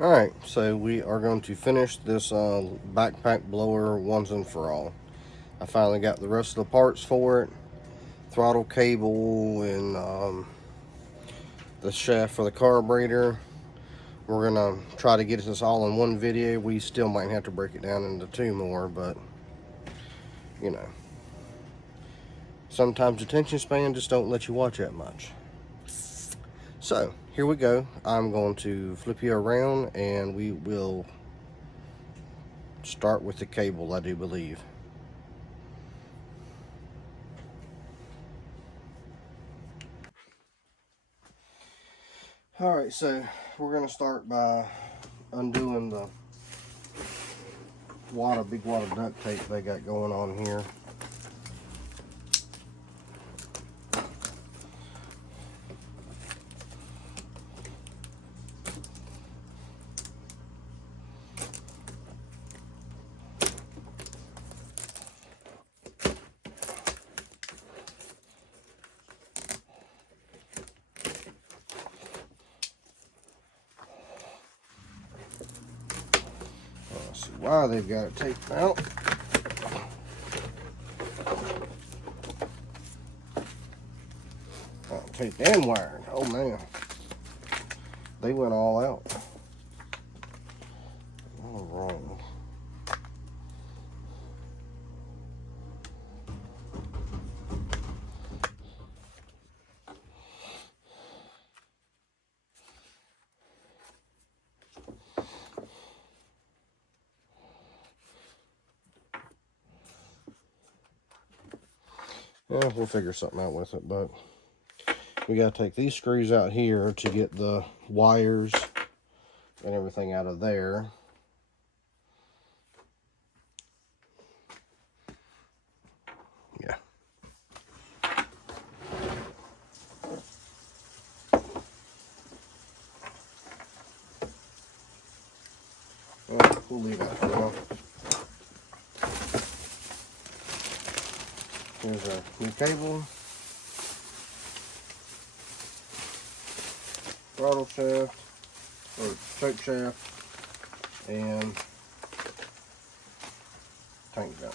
Alright, so we are going to finish this backpack blower once and for all. I finally got the rest of the parts for it. Throttle cable and the shaft for the carburetor. We're going to try to get this all in one video. We still might have to break it down into two more, but you know. Sometimes attention span just don't let you watch that much. So, here we go. I'm going to flip you around and we will start with the cable, I do believe. Alright, so we're going to start by undoing the big wad of duct tape they got going on here. Let's see why they've got it taped out. Taped and wired. Oh man, they went all out. All wrong. Yeah, we'll figure something out with it, but we got to take these screws out here to get the wires and everything out of there. Yeah. Well, we'll leave that for now. Here's our new cable. Throttle shaft, or choke shaft, and tank vent.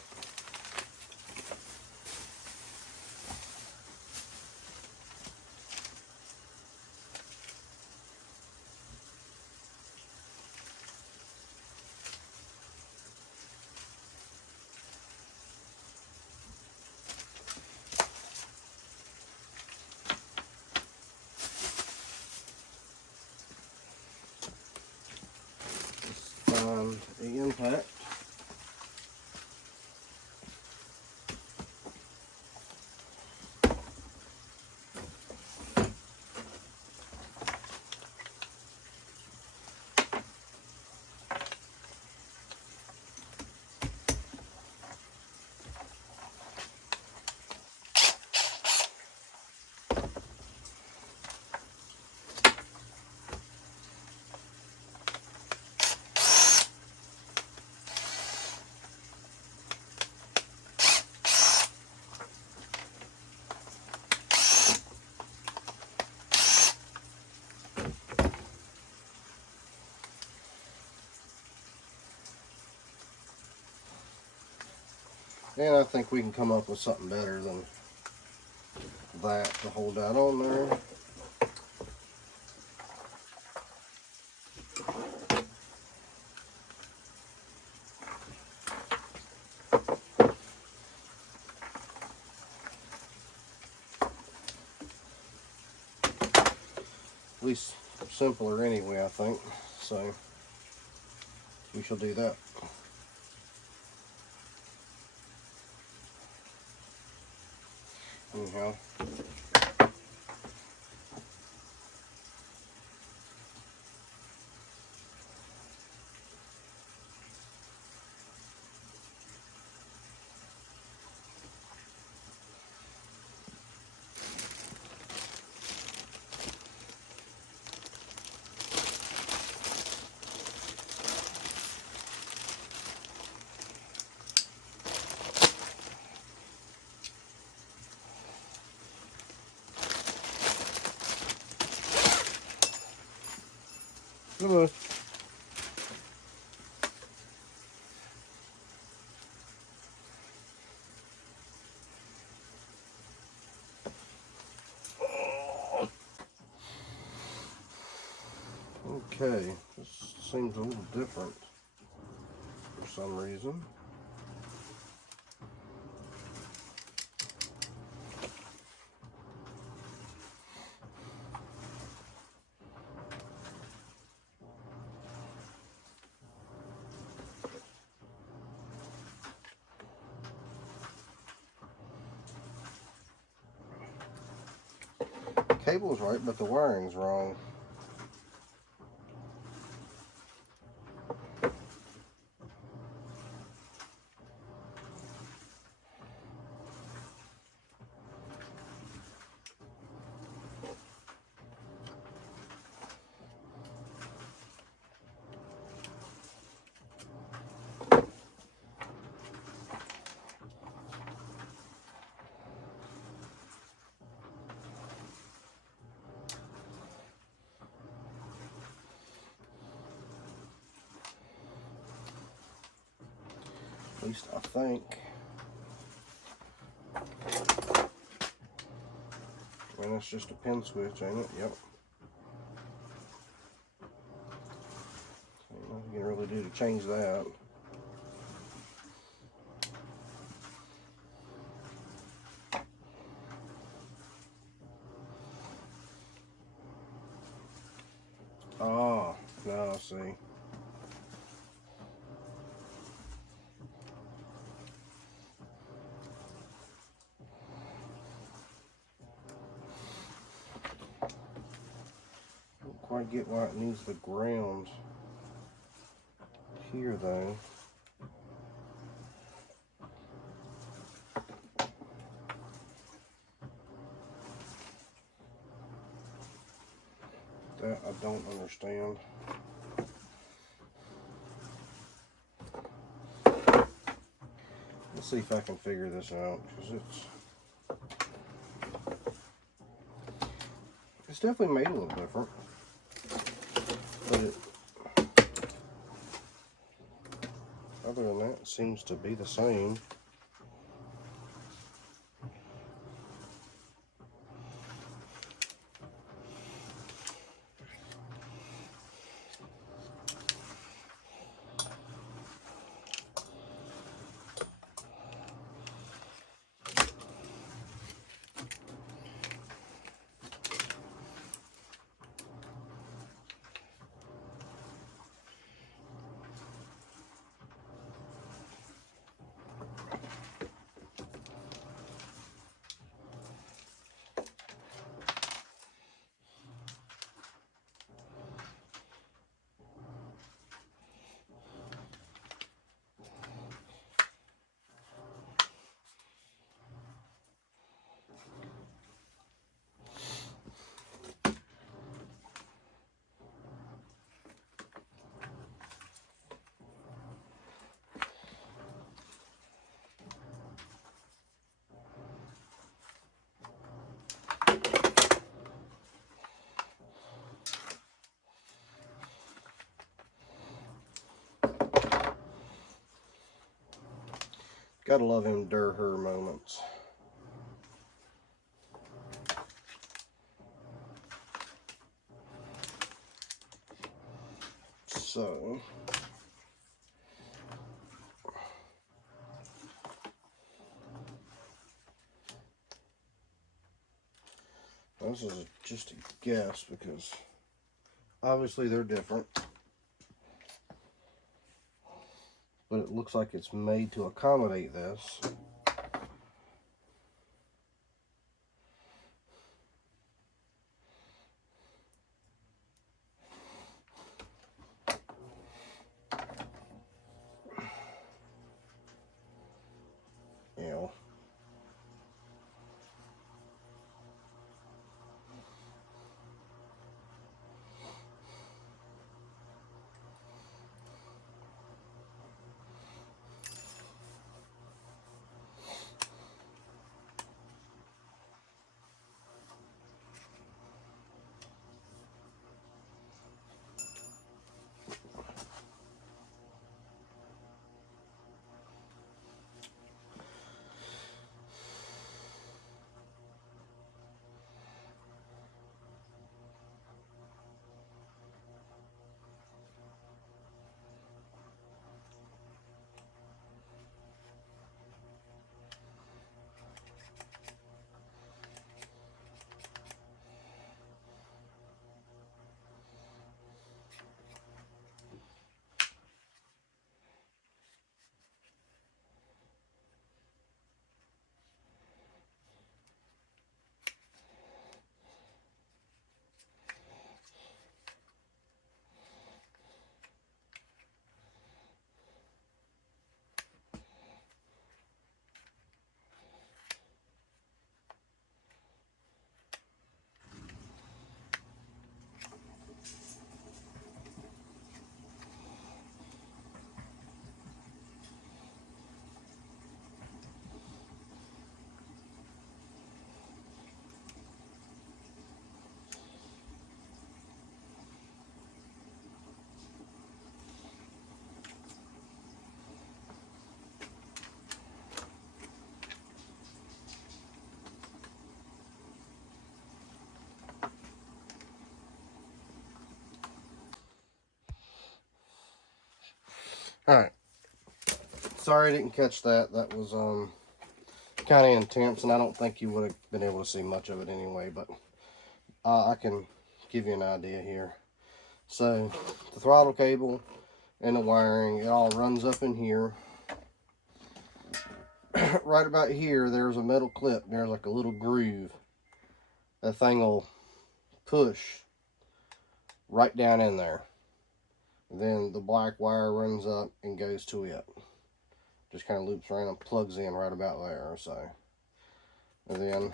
Find the impact. And I think we can come up with something better than that to hold that on there. At least simpler anyway, I think. So we shall do that. Anyhow. Come on. Okay, this seems a little different for some reason. Cable's right, but the wiring's wrong. At least I think. And it's just a pin switch, ain't it? Yep. Ain't nothing you can really do to change that. Oh, now I see. Don't quite get why it needs the ground here though. That I don't understand. Let's see if I can figure this out, because it's definitely made a little different. But other than that, it seems to be the same. Gotta love him her moments. So this is just a guess because obviously they're different. But it looks like it's made to accommodate this. Yeah. Alright. Sorry I didn't catch that. That was kind of intense, and I don't think you would have been able to see much of it anyway, but I can give you an idea here. So the throttle cable and the wiring, it all runs up in here. Right about here, there's a metal clip. There's like a little groove. That thing will push right down in there. Then the black wire runs up and goes to it. Just kind of loops around and plugs in right about there or so. And then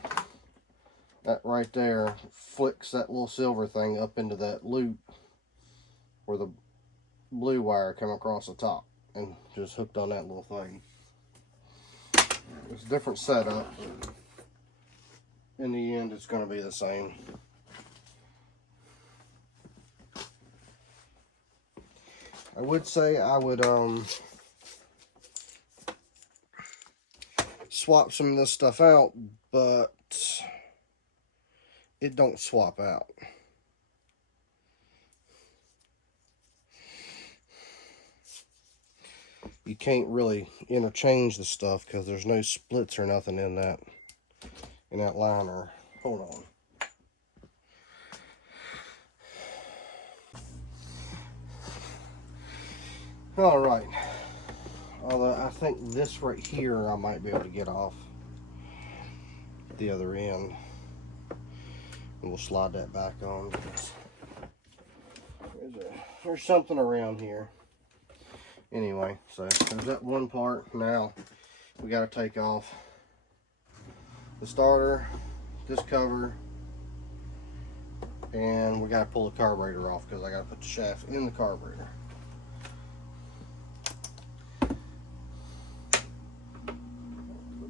that right there flicks that little silver thing up into that loop where the blue wire come across the top and just hooked on that little thing. It's a different setup, but in the end it's going to be the same. I would say I would swap some of this stuff out, but it don't swap out. You can't really interchange the stuff because there's no splits or nothing in that liner. Hold on. All right. Although I think this right here I might be able to get off the other end, and we'll slide that back on. There's something around here. Anyway, so there's that one part. Now we got to take off the starter, this cover, and we got to pull the carburetor off because I got to put the shaft in the carburetor.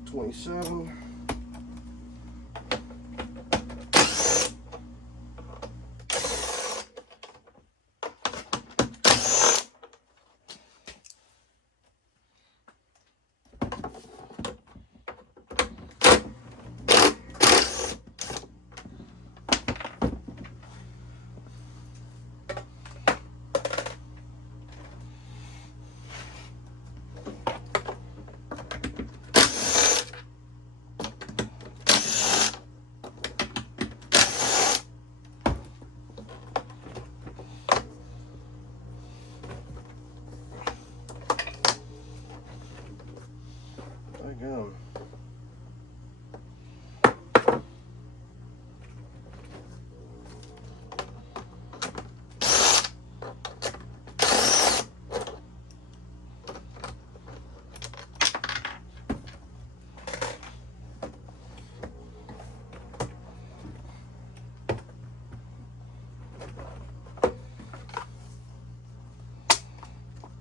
27. Go.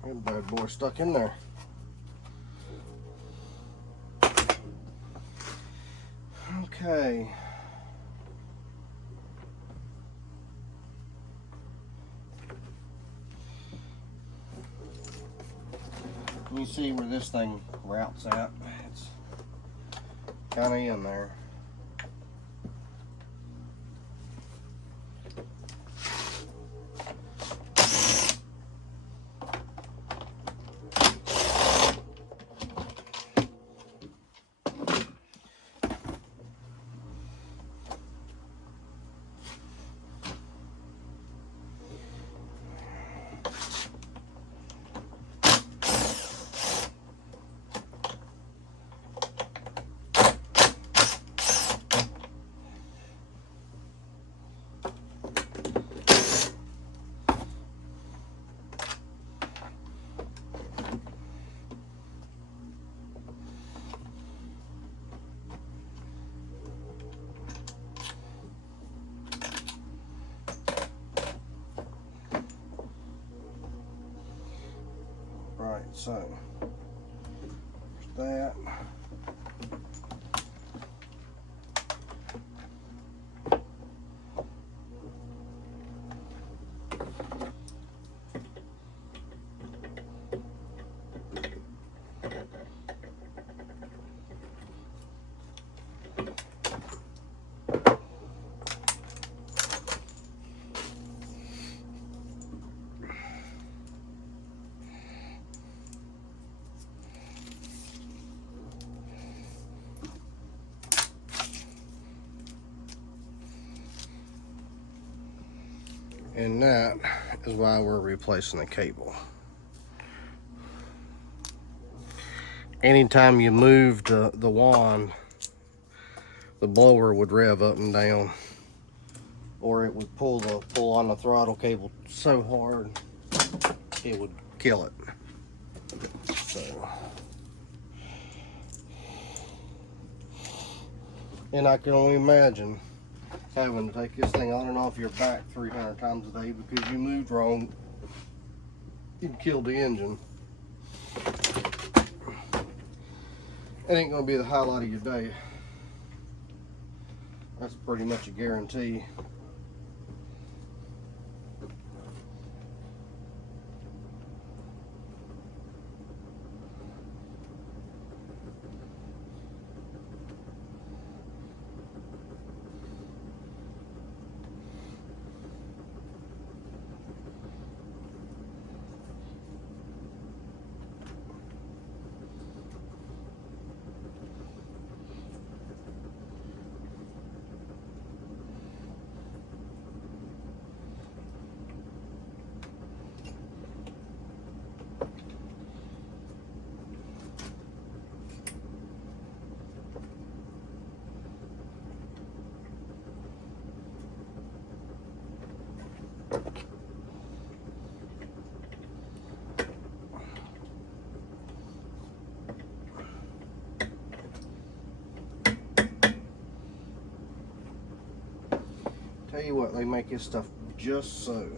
That bad boy stuck in there. Okay. You see where this thing routes out? It's kind of in there. Right, so there's that. And that is why we're replacing the cable. Anytime you moved the wand, the blower would rev up and down, or it would pull on the throttle cable so hard it would kill it. So, and I can only imagine having to take this thing on and off your back 300 times a day because you moved wrong and killed the engine. It ain't gonna be the highlight of your day. That's pretty much a guarantee. Tell you what, they make this stuff just so.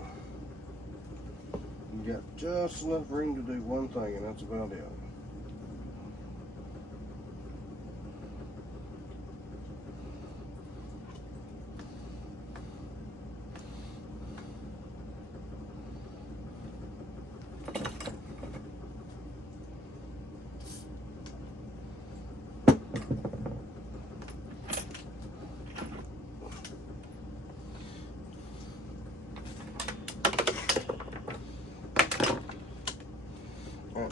You got just enough room to do one thing, and that's about it.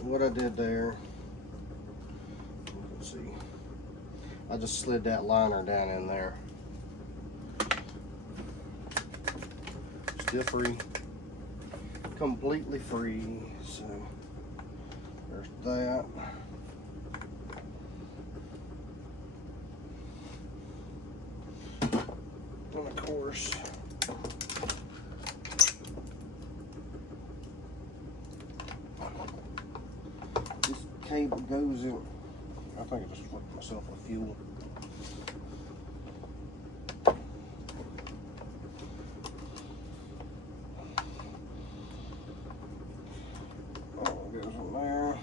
What I did there, let's see, I just slid that liner down in there. Still free, completely free, so there's that. And of course, cable goes in. I think I just flipped myself with fuel. Oh, it goes in there.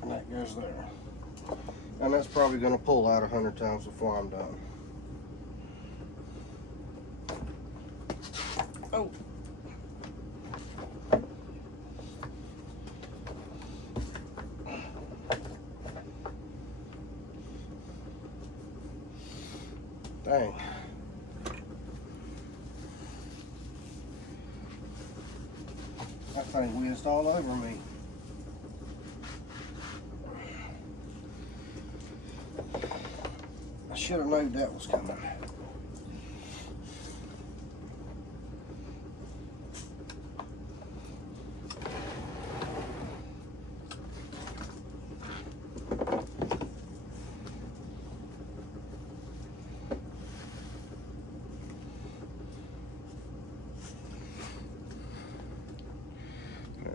And that goes there. And that's probably going to pull out 100 times before I'm done. Oh. Dang. That thing whizzed all over me. I should have known that was coming.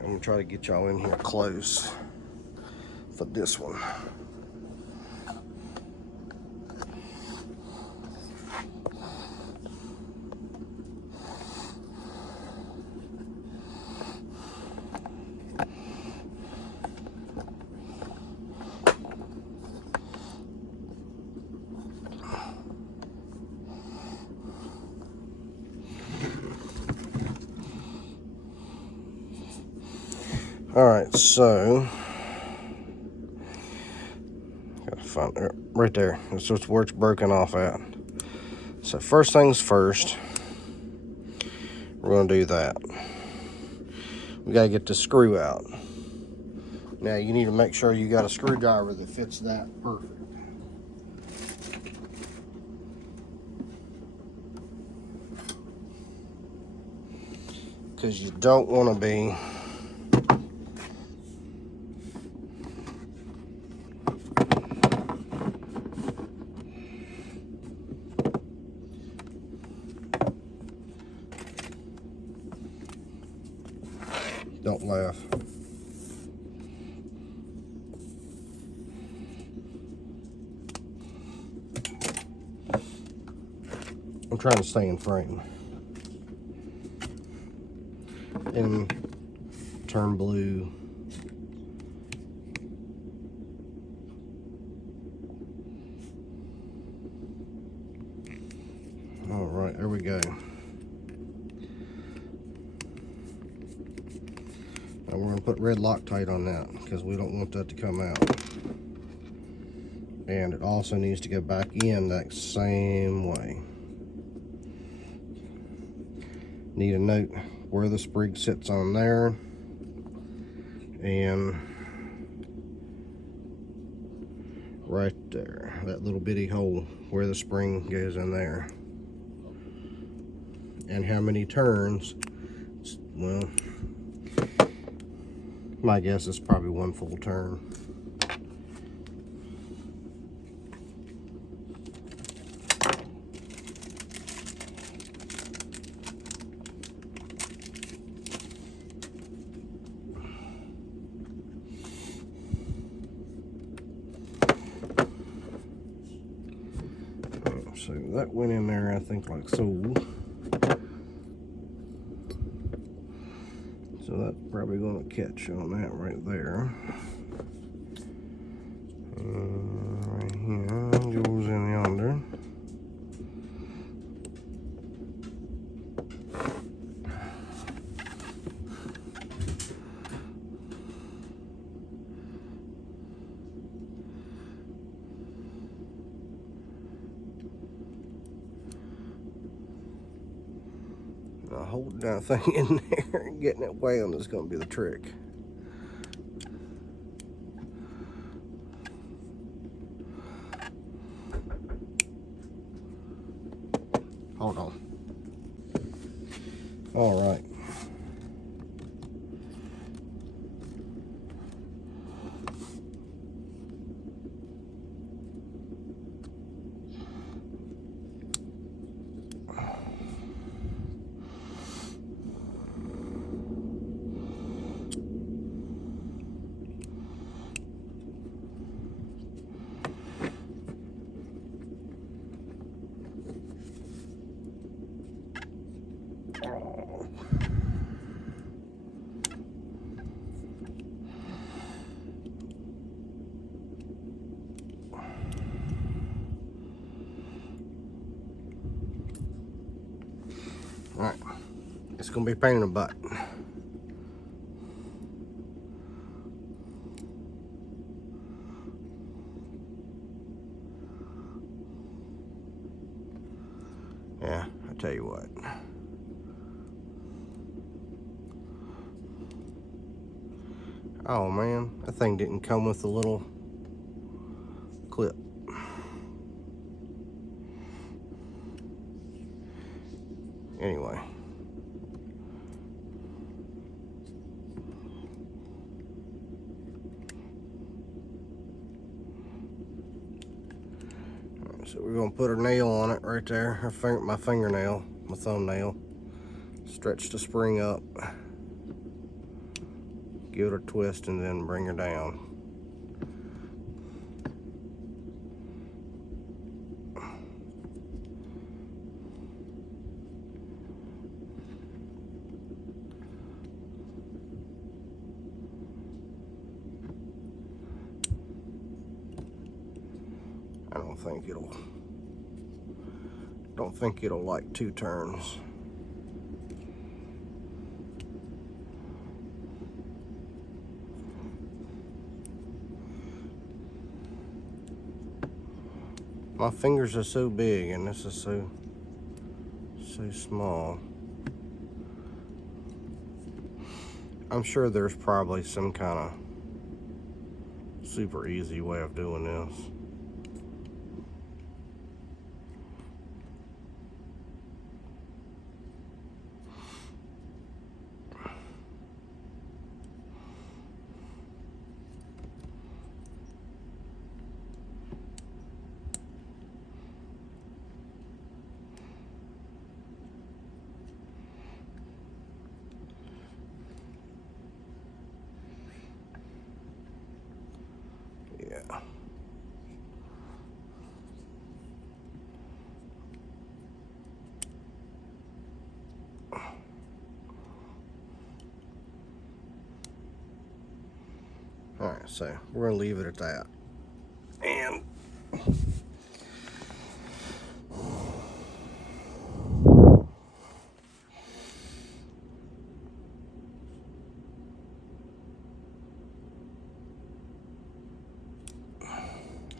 I'm gonna try to get y'all in here close for this one. All right, so gotta find it right there. That's just where it's broken off at. So first things first, we're gonna do that. We gotta get the screw out. Now you need to make sure you got a screwdriver that fits that perfect. because you don't want to be don't laugh. I'm trying to stay in frame. And turn blue. All right, there we go. Now we're gonna put red Loctite on that because we don't want that to come out. And it also needs to go back in that same way. Need to note where the sprig sits on there, and right there, that little bitty hole where the spring goes in there. And how many turns? Well, my guess is probably one full turn. So that went in there, I think, like so. So that's probably going to catch on that right there. Right here goes in yonder. Now holding that thing in there and getting it wound is going to be the trick. Hold on. All right. All right, it's gonna be a pain in the butt. Yeah, I tell you what. Oh man, that thing didn't come with a little clip. Anyway. So we're gonna put a nail on it right there, my fingernail, my thumbnail. Stretch the spring up, give it a twist, and then bring her down. I don't think it'll like 2 turns. My fingers are so big and this is so small. I'm sure there's probably some kind of super easy way of doing this. Alright, so we're going to leave it at that. And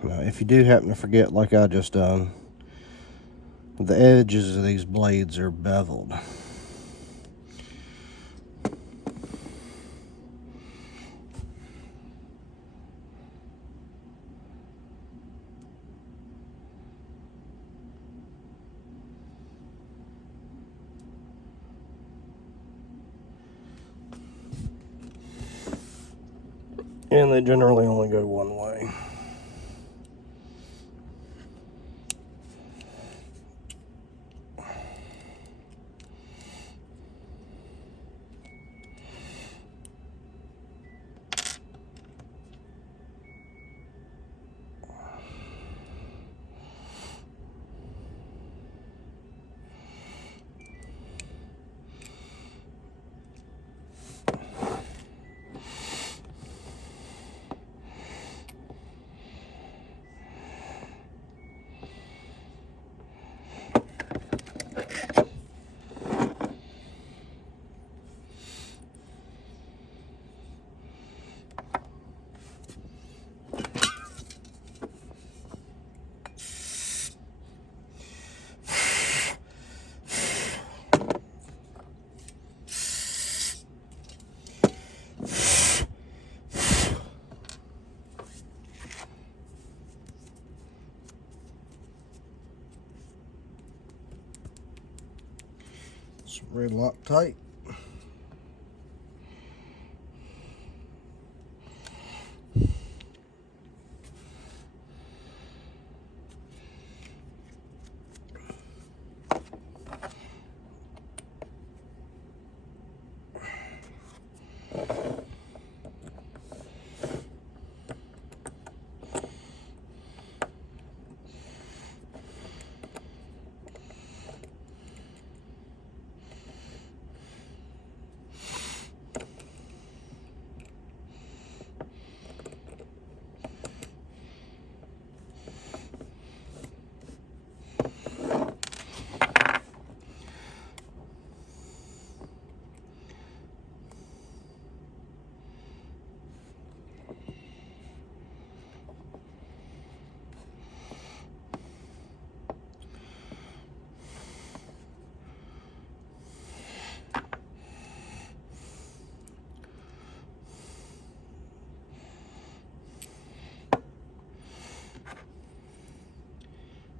now, if you do happen to forget, like I just done, the edges of these blades are beveled. And they generally only go one way. Red lock tight.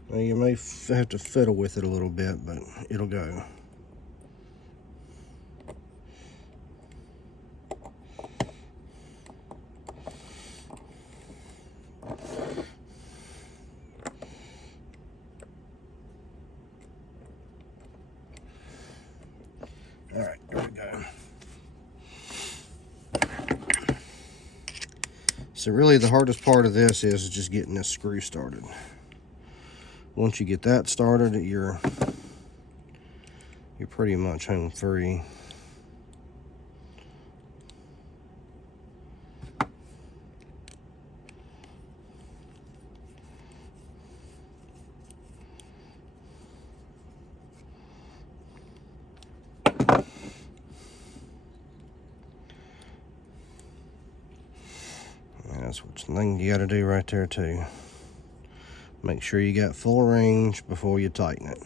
Now you may have to fiddle with it a little bit, but it'll go. Alright, there we go. So really the hardest part of this is just getting this screw started. Once you get that started, you're pretty much home free. That's one thing you got to do right there too. Make sure you got full range before you tighten it,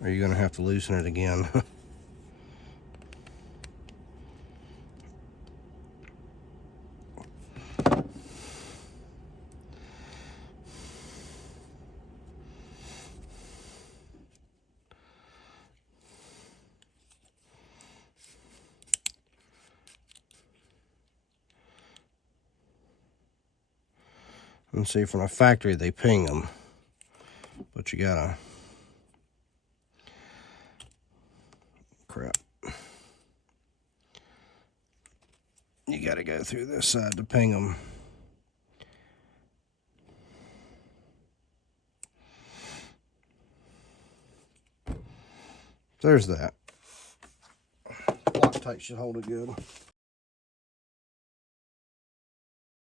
or you're going to have to loosen it again. And see, from a factory they ping them, but you gotta, crap, you gotta go through this side to ping them. There's that. Loctite should hold it good.